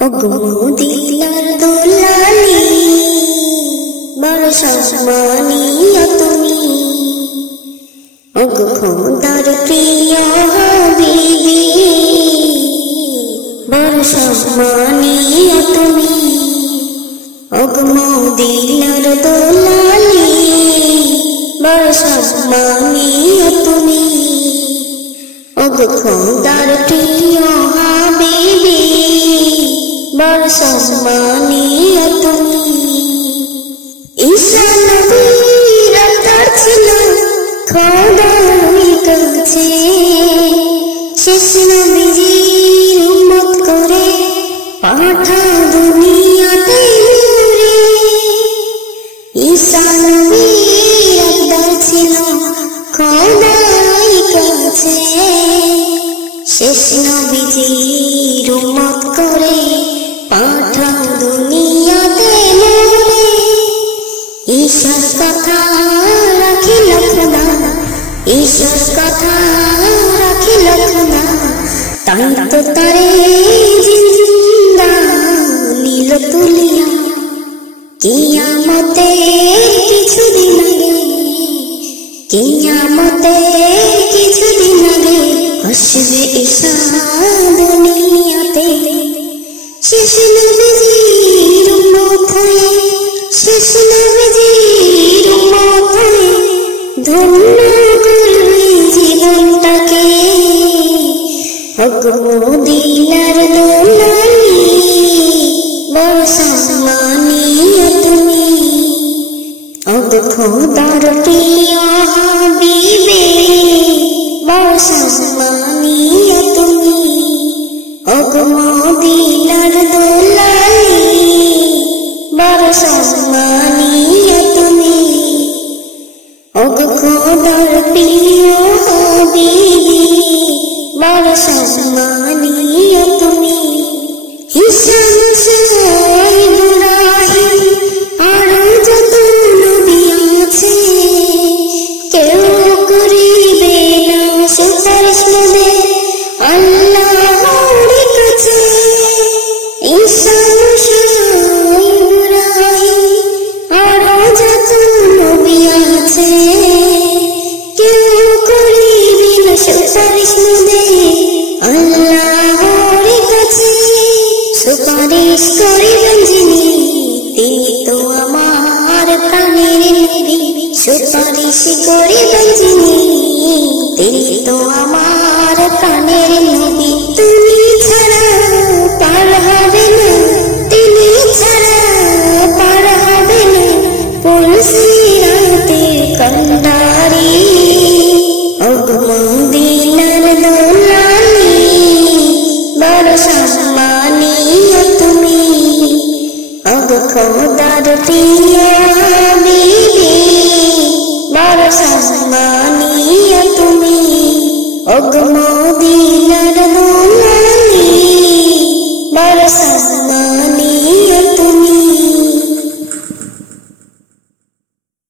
মদিনার দুলালি বড় সম্মানীয় তুমি, ওগো খোদার প্রিয় হাবিবি বড় সম্মানীয় তুমি, ওগো মদিনার দুলালি বড় সম্মানীয় তুমি, ওগো খোদার প্রিয় হাবিবি বড় সম্মানীয় তুমি। ঈসা নবীর আবদার ছিল খোদার কাছে, শেষ নবীজির উম্মত করে পাঠা দুনিয়াতে নূরে। ঈসা নবীর আবদার ছিল খোদার কাছে, শেষ নবীজির উম্মত করে পাঠাও দুনিয়াতে নূরে। ঈশার কথা রাখিল খোদা, ঈশার কথা রাখিল খোদা, তাই তো তারে জিন্দা নীল তুলিয়া। কিয়ামতের কিছুদিন আগে, কিয়ামতের কিছুদিন আগে আসবে ঈশা দুনিয়াতে। শেষ নবীজির উম্মত হয়ে, শেষ নবীজির উম্মত হয়ে ধন্য করবে জীবনটাকে। ওগো মদিনার দুলালি বড় সম্মানীয় তুমি, ওগো খোদার প্রিয় হাবিবে বড় সম্মানীয় তুমি, ওগো মদিনার দুলালি বড় সম্মানীয় তুমি, ওগো খোদার প্রিয় হাবিবি বড় সম্মানীয় তুমি। হিসাব ইব্রাহিম আরো যত নবী আছে, কেউ করিবে না সুপারিশ মোদের আল্লাহর কাছে। ঈসা ইব্রাহিম আরো যত নবী আছে, কেউ করিবে না সুপারিশ মোদের আল্লাহর কাছে। সুপারিশ করিবেন যিনি, তিনি তো আমার প্রাণের নবী। সুপারিশ করিবেন যিনি, তিনি তো আমার প্রাণের নবী। তুমি ছাড়া পার হবে না, তিনি ছাড়া পার হবে না পুলসিরাতের কান্ডারি। ওগো মদিনার দুলালি বড় সম্মানীয় তুমি, ওগো খোদার প্রিয় হাবিবি বড় সম্মানীয় তুমি, ওগো মদিনার